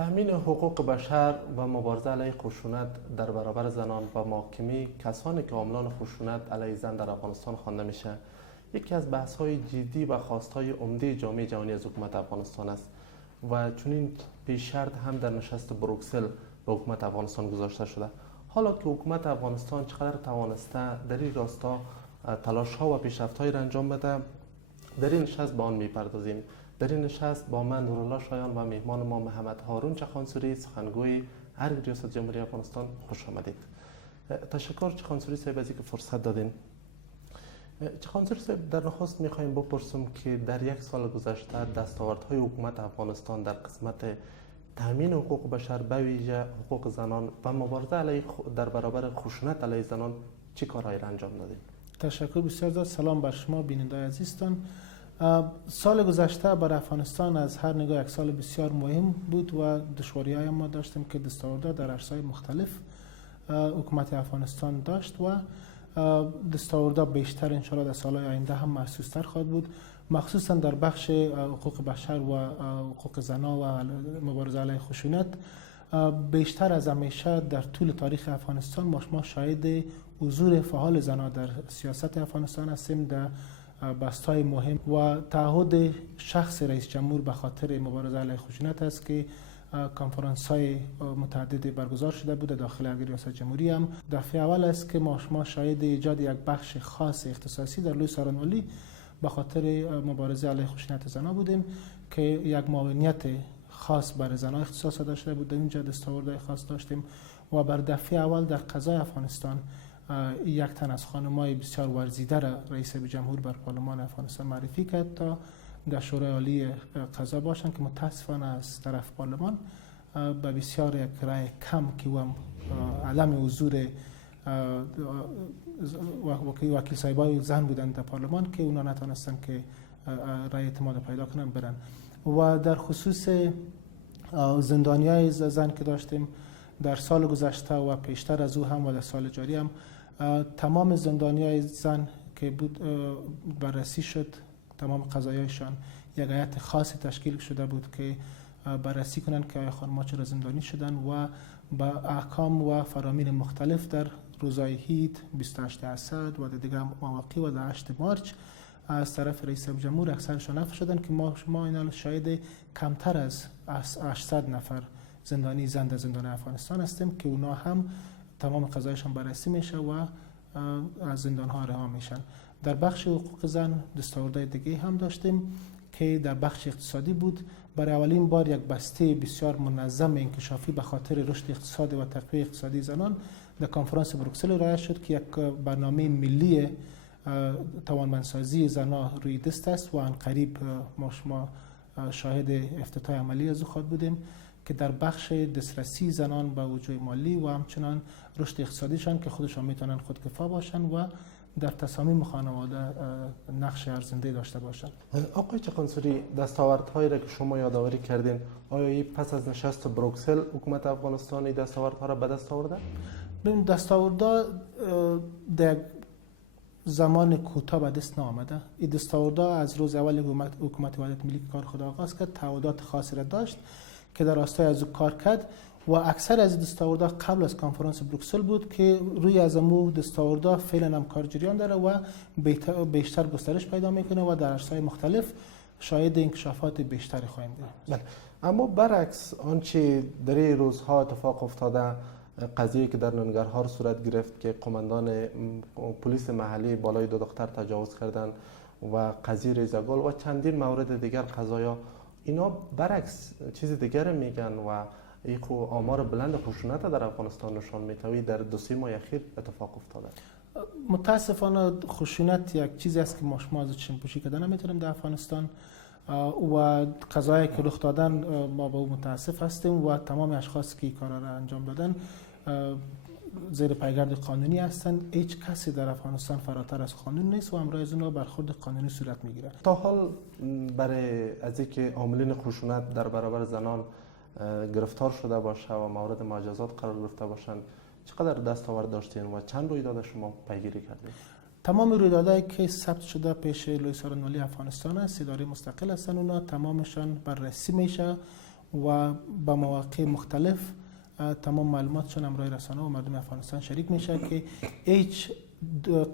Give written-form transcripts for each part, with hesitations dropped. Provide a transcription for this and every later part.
تأمین حقوق بشر و مبارزه علیه خشونت در برابر زنان و محاکمه کسانی که عاملان خشونت علیه زن در افغانستان خوانده میشه یکی از بحث‌های جدی و خواست‌های عمده جامعه جهانی از حکومت افغانستان است و چنین پیش شرط هم در نشست بروکسل به حکومت افغانستان گذاشته شده. حالا که حکومت افغانستان چقدر توانسته در این راستا تلاش‌ها و پیشرفت‌هایی را انجام بده، در این نشست با آن می‌پردازیم. در این نشست با من نورالله شایان و مهمان ما محمد هارون چخانسوری، سخنگوی ارگ ریاست جمهوری افغانستان، خوش آمدید. تشکر چخانسوری صاحب از اینکه فرصت دادین. چخانسوری صاحب، در نخست می‌خوایم بپرسم که در یک سال گذشته دستاوردهای حکومت افغانستان در قسمت تأمین حقوق بشر به ویژه حقوق زنان و مبارزه علیه در برابر خشونت علیه زنان چه کارهایی را انجام دادین؟ تشکر بسیار زیاد. سلام بر شما بیننده عزیزتان. سال گذشته بر افغانستان از هر نگاه یک سال بسیار مهم بود و دشواری‌های ما داشتیم که دستاوردها در عرصه‌های مختلف حکومت افغانستان داشت و دستاوردها بیشتر انشاءالله در سال‌های آینده هم محسوس‌تر خواهد بود، مخصوصا در بخش حقوق بشر و حقوق زنان و مبارزه علیه خشونت. بیشتر از همیشه در طول تاریخ افغانستان ما شاهد حضور فعال زنان در سیاست افغانستان هستیم. در بستای مهم و تعهد شخص رئیس جمهور به خاطر مبارزه علیه خشونت است که کنفرانس‌های متعددی برگزار شده بوده داخل ارگ ریاست جمهوری. هم دفعه اول است که ما شاهد ایجاد یک بخش خاص اختصاصی در لوی سارنوالی به خاطر مبارزه علیه خشونت زنان بودیم که یک معاونیت خاص برای زنان اختصاص داشته بود. در اینجا دستاوردهای خاص داشتیم و بر دفعه اول در قضای افغانستان یک تن از خانم‌های بسیار ورزیده را رئیس جمهور بر پارلمان افغانستان معرفی کرد تا در شورای عالی قضا باشند که متاسفانه از طرف پارلمان به بسیار یک رای کم که هم عدم حضور وکیل صاحبای زن بودند در پارلمان که اونا نتونستند که رای اعتماد پیدا کنن برن. و در خصوص زندانیای زن که داشتیم در سال گذشته و پیشتر از او هم و در سال جاری هم تمام زندانیای زن که بود بررسی شد. تمام قضایایشان یک هیئت خاصی تشکیل شده بود که بررسی کنند که آیا خانم‌ها چرا زندانی شدن و با احکام و فرامین مختلف در روزهای عید 28 اسد و دیگر مواقع و در 8 مارچ از طرف رئیس جمهور اکثرشان عفو شدند که ما اینا شاهد کمتر از 800 نفر زندانی زن در زندان افغانستان هستیم که اونا هم تمام قضایشان بررسی میشه و از زندان‌ها رها میشن. در بخش حقوق زن دستاوردهای دیگه هم داشتیم که در بخش اقتصادی بود. برای اولین بار یک بسته بسیار منظم انکشافی به خاطر رشد اقتصادی و تقویت اقتصادی زنان در کنفرانس بروکسل ارائه شد که یک برنامه ملی توانمندسازی زنان روی دست است و آن قریب ما شاهد افتتاح عملی از او خواهد بودیم که در بخش دسترسی زنان به وجوه مالی و همچنان رشد اقتصادیشان که خودشان میتونن خودکفا باشن و در تصامیم خانواده نقش ارزنده داشته باشند. آقای چخانسوری، دستاوردهایی را که شما یادآوری کردین، آیا پس از نشست بروکسل حکومت افغانستان این دستاوردها را به دست آورده؟ ببین، دستاوردها در زمان کوتاه به دست نآمده. این دستاوردها از روز اول حکومت وحدت ملی کار خود آغاز کرد تعهدات خاصی را داشت که در راستای از او کار کرد و اکثر از دستاوردها قبل از کنفرانس بروکسل بود که روی از امو دستاوردها فعلا هم کار جریان داره و بیشتر گسترش پیدا میکنه و در عرصه‌های مختلف شاهد انکشافات بیشتری خواهیم بود. بله. اما برعکس آنچه در این روزها اتفاق افتاده، قضیه که در ننگرهار صورت گرفت که قماندان پلیس محلی بالای 2 دختر تجاوز کردند و قضیه ریزگل و چندین مورد دیگر قضایا، اینا برعکس چیز دیگر میگن و این آمار بلند خشونت در افغانستان نشان میتوی در 2-3 ماه اخیر اتفاق افتاده. متاسفانه خشونت یک چیزی است که ما از چشم پوشی کردن نمیتونیم در افغانستان و قضایی که رخ دادن ما به اون متاسف هستیم و تمام اشخاصی که این کارا را انجام دادن زیر پیگرد قانونی هستند. هیچ کسی در افغانستان فراتر از قانون نیست و همراه از اونها برخورد قانونی صورت میگیره. تا حال برای از اینکه عاملین خشونت در برابر زنان گرفتار شده باشه و مورد مجازات قرار گرفته باشند چقدر دستاورد داشتین و چند رویداد شما پیگیری کردید؟ تمام رویدادهایی که ثبت شده پیش لوی سارنوالی افغانستان است، اداره مستقل هستند، اونا تمامشان بررسی میشه و به مواقع مختلف تمام معلوماتشان همراه رسانه و مردم افغانستان شریک میشه که هیچ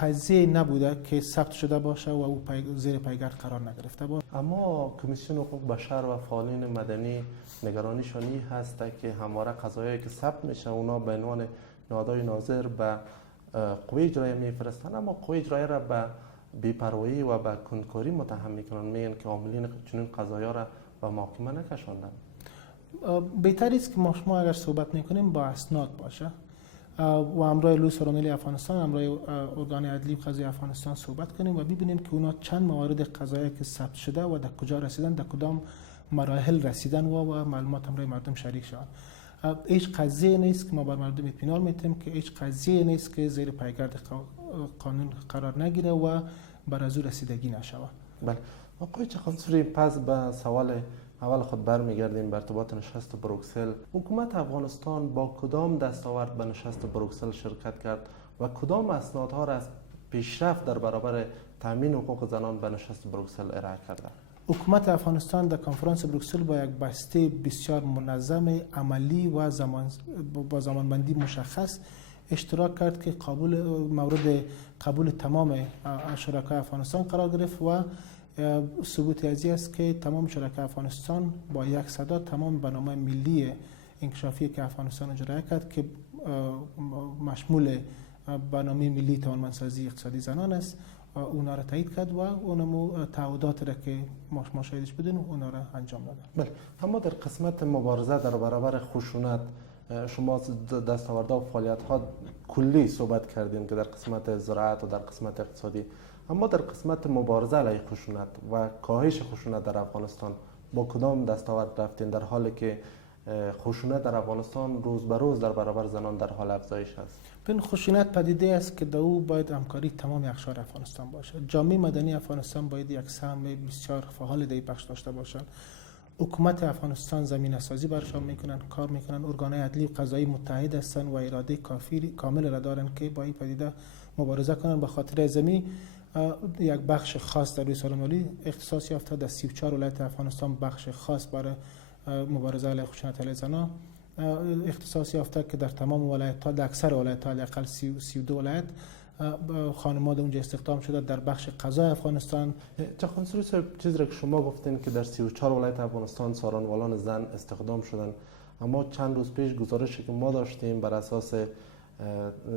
قضیه نبوده که ثبت شده باشه و او زیر پیگرد قرار نگرفته باشه. اما کمیسیون حقوق بشر و فعالین مدنی نگرانیشان این هست که همواره قضایایی که ثبت میشه اونا به عنوان نهادهای ناظر به قوه اجراییه میفرستن، اما قوه اجراییه را به بی‌پروایی و به کندکاری متهم میکنن، میگن که عاملین چنین قضایا را به محاکمه نکشاندن. بهتر است که ما شما اگر صحبت میکنیم با اسناد باشه و همراه لوی سرانلی افغانستان، همراه ارگان عدلی قضایی افغانستان صحبت کنیم و ببینیم که اونا چند موارد قضایی که ثبت شده و در کجا رسیدن، در کدام مراحل رسیدن و معلومات همراه مردم شریک شدن. هیچ قضیه نیست که ما بر مردم اطمینان میتیم که هیچ قضیه نیست که زیر پیگرد قانون قرار نگیره و بر از او رسیدگی نشود. بله آقای چخانسوری، پس به سوال اول خود برمیگردیم به ارتباط نشست بروکسل. حکومت افغانستان با کدام دستاورد به نشست بروکسل شرکت کرد و کدام اسنادها را از پیشرفت در برابر تامین حقوق زنان به نشست بروکسل ارائه کرده؟ حکومت افغانستان در کنفرانس بروکسل با یک بسته بسیار منظم، عملی و با زمانبندی مشخص اشتراک کرد که مورد قبول تمام شرکای افغانستان قرار گرفت و ثبوت ازی است که تمام شرکای افغانستان با یک صدا تمام برنامه ملی انکشافی که افغانستان اجرا کرد که مشمول برنامه ملی توانمندسازی اقتصادی زنان است، اونا را تایید کرد و اونمو تعهدات را که ما شاهدش بودیم اونا را انجام دادن. بله، اما در قسمت مبارزه در برابر خشونت شما دستاوردها و فعالیت‌ها کلی صحبت کردیم که در قسمت زراعت و در قسمت اقتصادی، اما در قسمت مبارزه علیه خشونت و کاهش خشونت در افغانستان با کدام دستاورد رفتین، در حالی که خشونت در افغانستان روز به روز در برابر زنان در حال افزایش است؟ این خشونت پدیده است که در او باید همکاری تمام اقشار افغانستان باشه. جامعه مدنی افغانستان باید یک سهم بسیار فعال در بخش داشته باشند. حکومت افغانستان زمینه‌سازی برشان میکنن، کار میکنن، ارگان‌های عدلی و قضایی متحد هستند و اراده کامل را دارند که با این پدیده مبارزه کنند. به خاطر زمین یک بخش خاص در روی سالن‌ولی اختصاص یافته، در 34 ولایت افغانستان بخش خاص برای مبارزه علیه خشونت علیه زنان اختصاص یافته که در تمام ولایت‌ها، در اکثر ولایت‌ها حداقل 32 ولایت خانم‌ها در اونجا استخدام شده. در بخش قضای افغانستان چخانسوری صاحب، چیزی را که شما گفتین که در 34 ولایت افغانستان سارنوالان زن استخدام شدن، اما چند روز پیش گزارشی که ما داشتیم بر اساس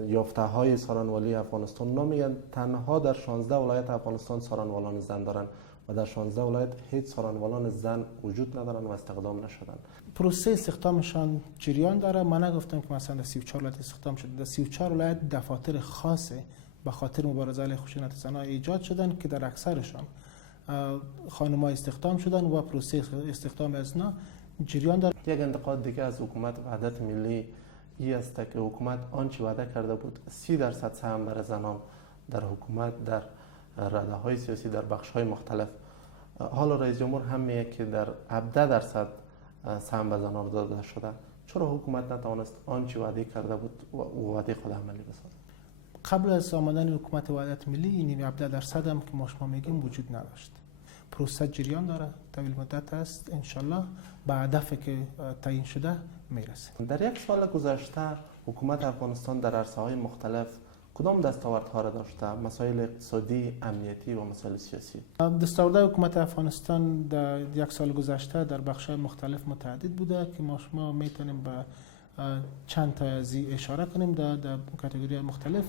یافته‌های سارنوالی افغانستان، اونا میگن تنها در 16 ولایت افغانستان سارنوالان زن دارن و در 16 ولایت هیچ سارنوالان زن وجود ندارن و استخدام نشدن. پروسه استخدامشان جریان داره. من نگفتم که مثلا در 34 ولایت استخدام شده. در 34 ولایت دفاتر خاصه به خاطر مبارزه علیه خشونت زنان ایجاد شدن که در اکثرشان خانم‌ها استخدام شدن و پروسه استخدام از اینا جریان داره. یک انتقاد دیگه از حکومت وحدت ملی این است که حکومت آنچه وعده کرده بود 30% سهم برای زنان در حکومت، در رده‌های سیاسی، در بخش‌های مختلف، حالا رئیس جمهور هم میگه که در 17% سهم به زنان داده شده. چرا حکومت نتوانست آنچه وعده کرده بود و وعده خود عملی بسازد؟ قبل از آمدن حکومت وحدت ملی این 17% هم که ما شما میگیم وجود نداشت. پروسه جریان داره، طویل مدت است، انشالله به هدفی که تعیین شده میرسه. در یک سال گذشته حکومت افغانستان در عرصه‌های مختلف کدام دستاوردها را داشته؟ مسائل اقتصادی، امنیتی و مسائل سیاسی. دستاوردهای حکومت افغانستان در یک سال گذشته در بخش‌های مختلف متعدد بوده که ما شما میتونیم به چند تا از اشاره کنیم در کاتگوری مختلف.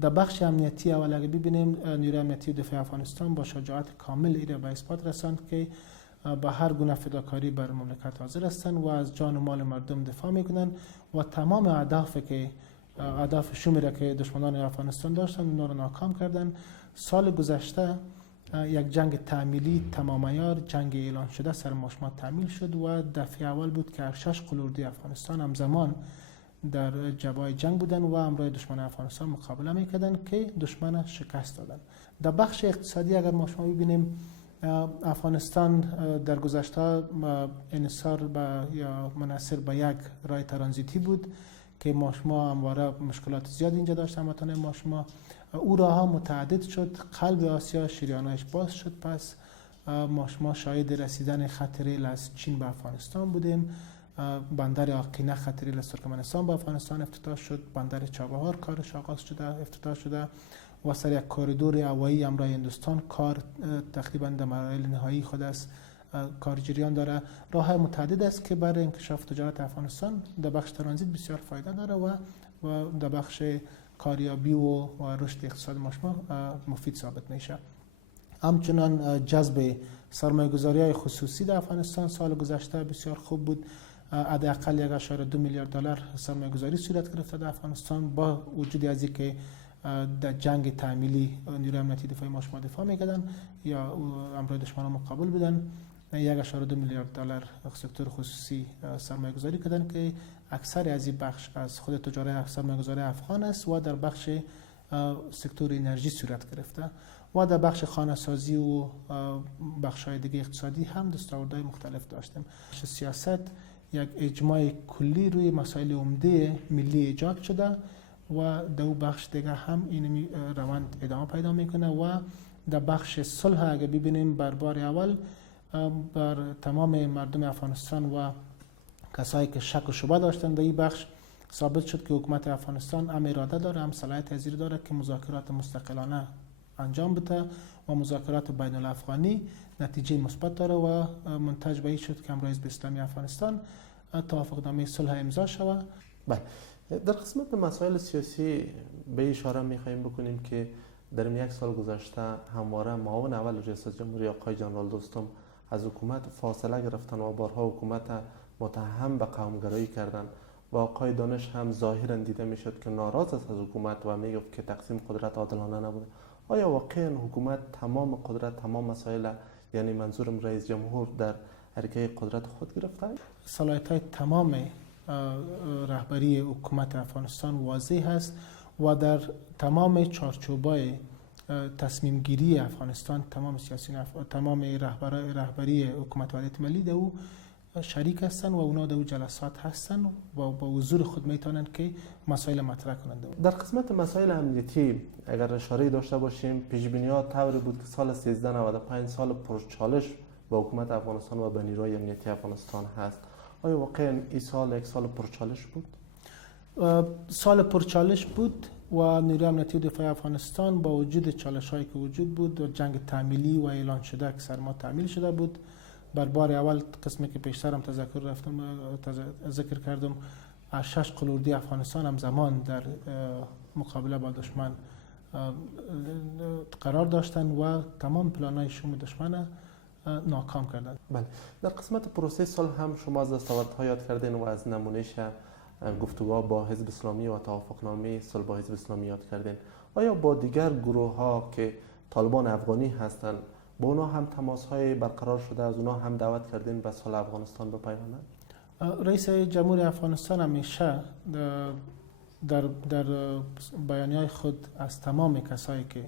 در بخش امنیتی اول اگه ببینیم، نیروی امنیتی و دفاع افغانستان با شجاعت کامل ایره به اثبات رساند که با هر گونه فداکاری بر مملکت حاضر هستند و از جان و مال مردم دفاع میکنن و تمام اهداف شومی را که دشمنان افغانستان داشتن اونا رو ناکام کردن. سال گذشته یک جنگ تعمیلی تمام عیار، جنگ اعلان شده سر ما شما تعمیل شد و دفعه اول بود که ارشش قلوردی افغانستان همزمان در جبهه جنگ بودن و همراه دشمن افغانستان مقابله میکردن که دشمن شکست دادن. در بخش اقتصادی اگر ما شما ببینیم، افغانستان در گذشته انحصار یا منحصر به یک راه ترانزیتی بود که ما شما همواره مشکلات زیاد اینجا داشت. هموطنان ما شما او راه ها متعدد شد، قلب آسیا شریانش باز شد، پس ما شاهد رسیدن خط ریل از چین به افغانستان بودیم. بندر آقینه خط ریل از ترکمنستان به افغانستان افتتاح شد. بندر چابهار کارش آغاز شده، افتتاح شده و سر یک کاریدور هوایی امرای هندوستان کار تقریبا در مراحل نهایی خود است، کار جریان داره. راه متعدد است که برای انکشاف تجارت افغانستان در بخش ترانزیت بسیار فایده داره و در بخش کاریابی و رشد اقتصاد ما مفید ثابت میشه. همچنان جذب سرمایه‌گذاری‌های خصوصی در افغانستان سال گذشته بسیار خوب بود. حداقل 1.2 میلیارد دلار سرمایه‌گذاری صورت گرفته در افغانستان با وجود از اینکه در جنگ تعمیلی نیروی امنیتی دفاعی ما شما دفاع می‌کردن یا امروی دشمنان مقابل بودن. 1.2 میلیارد دلار سکتور خصوصی سرمایه‌گذاری کردن که اکثر از این بخش از خود تجارت سرمایه‌گذاری افغان است و در بخش سکتور انرژی صورت گرفته و در بخش خانه‌سازی و بخش‌های دیگه اقتصادی هم دستاوردهای مختلف داشتیم. سیاست یک اجماع کلی روی مسائل عمده ملی ایجاد شده و در بخش دیگه هم این روند ادامه پیدا میکنه و در بخش صلح اگه ببینیم بر بار اول بر تمام مردم افغانستان و کسایی که شک و شبهه داشتن در این بخش ثابت شد که حکومت افغانستان هم اراده داره، هم صلاحیت پذیری داره که مذاکرات مستقلانه انجام بده و مذاکرات بین الافغانی نتیجه مثبت داره و منتج به این شد که امروز حزب اسلامی افغانستان توافقنامه صلح امضا شود. بله، در قسمت مسائل سیاسی به اشاره می‌خوایم بکنیم که در یک سال گذشته همواره معاون اول ریاست جمهوری آقای جنرال دوستم از حکومت فاصله گرفتن و بارها حکومت متهم به قومگرایی کردن و آقای دانش هم ظاهرا دیده میشد که ناراض است از حکومت و میگفت که تقسیم قدرت عادلانه نبوده. آیا واقعا حکومت تمام قدرت تمام مسائل، یعنی منظورم رئیس جمهور، در حرکه قدرت خود گرفته؟ صلاحیت‌های تمام رهبری حکومت افغانستان واضح است و در تمام چارچوبای تصمیم گیری افغانستان تمام رهبری حکومت وحدت ملی در او شریک هستند و اونا در او جلسات هستند و با حضور خود میتونن که مسائل مطرح کنند. در قسمت مسائل امنیتی اگر اشاره داشته باشیم، پیش بینی‌ها طوری بود که سال 1395 سال پرچالش با حکومت افغانستان و به نیروی امنیتی افغانستان هست. آیا واقعا این سال یک سال پرچالش بود؟ سال پرچالش بود و نیروی امنیتی دفاع افغانستان با وجود چالش‌هایی که وجود بود و جنگ تعمیلی و اعلان شده که سر ما تعمیل شده بود، بر بار اول قسمی که پیشترم ذکر کردم 6 قلوردی افغانستان هم زمان در مقابله با دشمن قرار داشتن و تمام پلان‌های شوم دشمن ناکام کردند. بله، در قسمت پروسه صلح هم شما از دستاوردها یاد کردین و از نمونش گفتگوها با حزب اسلامی و توافقنامه صلح با حزب اسلامی یاد کردین. آیا با دیگر گروه‌ها که طالبان افغانی هستند با اونا هم تماس‌های برقرار شده، از اونا هم دعوت کردین به صلح افغانستان بپیوندند؟ رئیس جمهوری افغانستان همیشه در بیانیه‌های خود از تمام کسایی که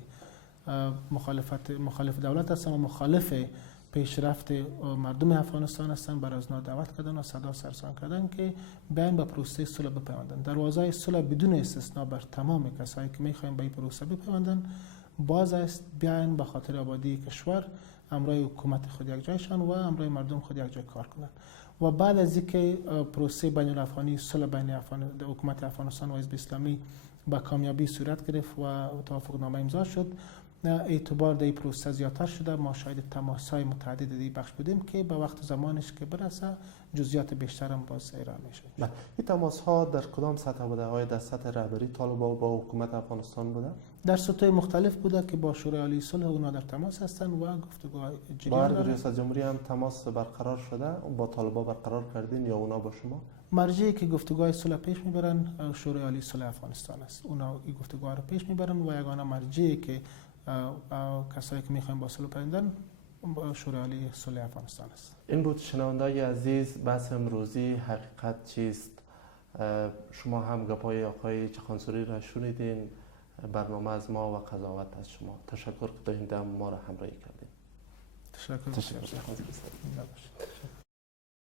مخالف دولت هستند و مخالف پیشرفت مردم افغانستان هستند برای از دعوت کردن و صدا سرسان کردن که بیاین به پروسه صلح بپیوندند. دروازه صلح بدون استثنا بر تمام کسایی که می‌خوایم به این پروسه بپیوندند باز است. بیاین به خاطر آبادی کشور امروی حکومت خود یک جایشان و امروی مردم خود یک جای کار کنند و بعد از اینکه پروسه بین الافغانی صلح بین حکومت افغانستان و حزب اسلامی با کامیابی صورت گرفت و توافقنامه امضا شد، اعتبار در این پروسه زیادتر شده. ما شاهد تماس‌های متعدد در این بخش بودیم که به وقت زمانش که برسه جزئیات بیشتر هم باز ارائه میشه. بله، این تماس‌ها در کدام سطح بوده؟ آیا در سطح رهبری طالبان با حکومت افغانستان بوده؟ در سطوح مختلف بوده که با شورای عالی صلح اونا در تماس هستند و گفتگوهای جریان داره. با ریاست جمهوری هم تماس برقرار شده، با طالبان برقرار کردین یا اونا با شما؟ مرجعی که گفتگوهای صلح پیش میبرن شورای عالی صلح افغانستان است. اونا این گفتگوها رو پیش میبرن و یگانه مرجعی که کسایی که میخوایم با صلح پیوندن شورای عالی صلح افغانستان است. این بود شنوندگان عزیز، بحث امروزی حقیقت چیست. شما هم گپای آقای چخانسوری را شنیدین. برنامه از ما و قضاوت از شما. تشکر که تا این دم ما را همراهی کردین. تشکر.